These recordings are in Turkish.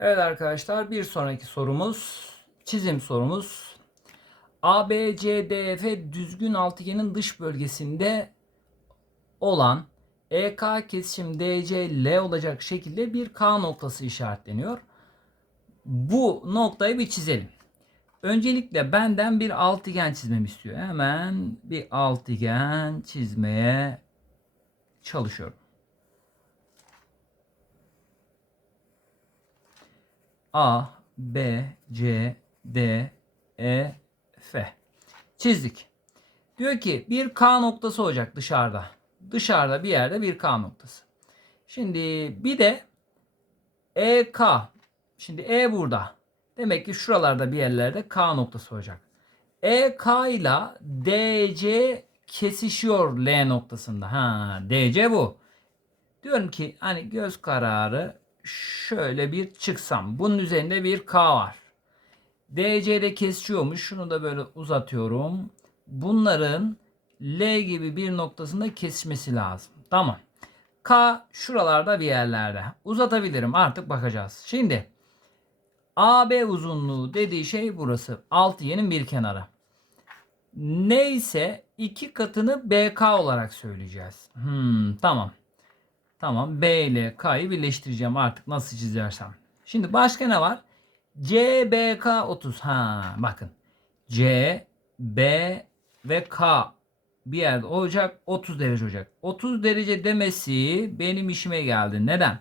Evet arkadaşlar bir sonraki sorumuz çizim sorumuz. ABCDF düzgün altıgenin dış bölgesinde olan EK kesişim DC L olacak şekilde bir K noktası işaretleniyor. Bu noktayı bir çizelim. Öncelikle benden bir altıgen çizmemi istiyor. Hemen bir altıgen çizmeye çalışıyorum. A, B, C, D, E, F. Çizdik. Diyor ki bir K noktası olacak dışarıda. Dışarıda bir yerde bir K noktası. Şimdi bir de EK. Şimdi E burada. Demek ki şuralarda bir yerlerde K noktası olacak. EK ile DC kesişiyor L noktasında. Ha, DC bu. Diyorum ki hani göz kararı şöyle bir çıksam. Bunun üzerinde bir K var. DC'de kesişiyormuş. Şunu da böyle uzatıyorum. Bunların L gibi bir noktasında kesişmesi lazım. Tamam. K şuralarda bir yerlerde. Uzatabilirim. Artık bakacağız. Şimdi AB uzunluğu dediği şey burası. Altıgenin bir kenarı. Neyse iki katını BK olarak söyleyeceğiz. Hmm, tamam. Tamam. B ile K'yı birleştireceğim artık nasıl çizersem. Şimdi başka ne var? CBK 30. Ha bakın. C, B ve K bir yerde olacak 30 derece olacak. 30 derece demesi benim işime geldi. Neden?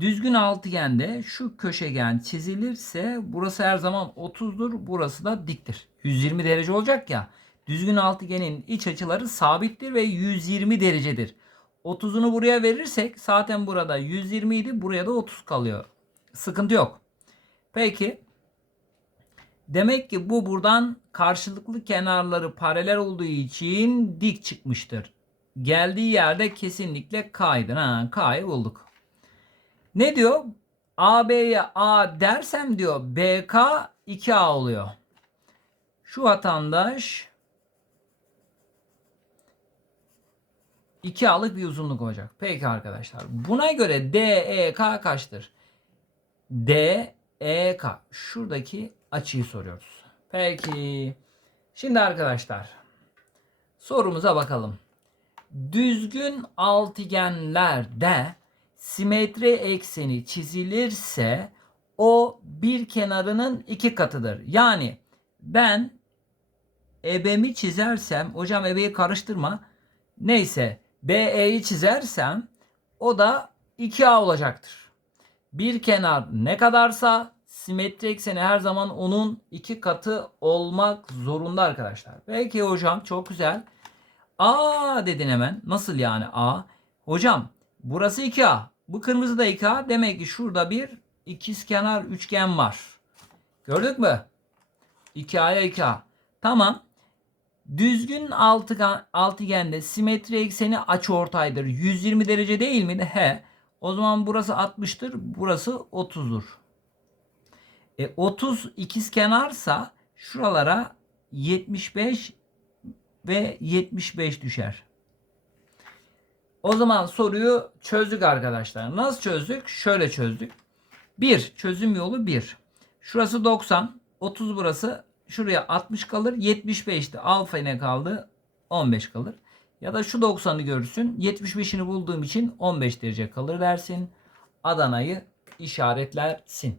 Düzgün altıgende şu köşegen çizilirse burası her zaman 30'dur. Burası da diktir. 120 derece olacak ya. Düzgün altıgenin iç açıları sabittir ve 120 derecedir. 30'unu buraya verirsek zaten burada 120 idi. Buraya da 30 kalıyor. Sıkıntı yok. Peki. Demek ki bu buradan karşılıklı kenarları paralel olduğu için dik çıkmıştır. Geldiği yerde kesinlikle K'ydı. Ha, K'yı bulduk. Ne diyor? AB'ye A dersem diyor BK 2A oluyor. Şu vatandaş 2A'lık bir uzunluk olacak. Peki arkadaşlar. Buna göre DEK kaçtır? DEK. Şuradaki açıyı soruyoruz. Peki. Şimdi arkadaşlar. Sorumuza bakalım. Düzgün altıgenlerde simetri ekseni çizilirse o bir kenarının iki katıdır. Yani ben ebemi çizersem hocam ebeyi karıştırma. Neyse BE'yi çizersem o da 2A olacaktır. Bir kenar ne kadarsa simetri ekseni her zaman onun iki katı olmak zorunda arkadaşlar. Peki hocam çok güzel. A dedin hemen. Nasıl yani A? Hocam burası 2A. Bu kırmızı da 2A. Demek ki şurada bir ikizkenar üçgen var. Gördük mü? 2A'ya 2A. Tamam. Düzgün altıgen, altıgende simetri ekseni açıortaydır. 120 derece değil mi? He. O zaman burası 60'tır. Burası 30'dur. E 30 ikizkenarsa şuralara 75 ve 75 düşer. O zaman soruyu çözdük arkadaşlar. Nasıl çözdük? Şöyle çözdük. 1 çözüm yolu 1. Şurası 90, 30 burası. Şuraya 60 kalır. 75'ti. Alfa ne kaldı? 15 kalır. Ya da şu 90'ı görürsün. 75'ini bulduğum için 15 derece kalır dersin. Adana'yı işaretlersin.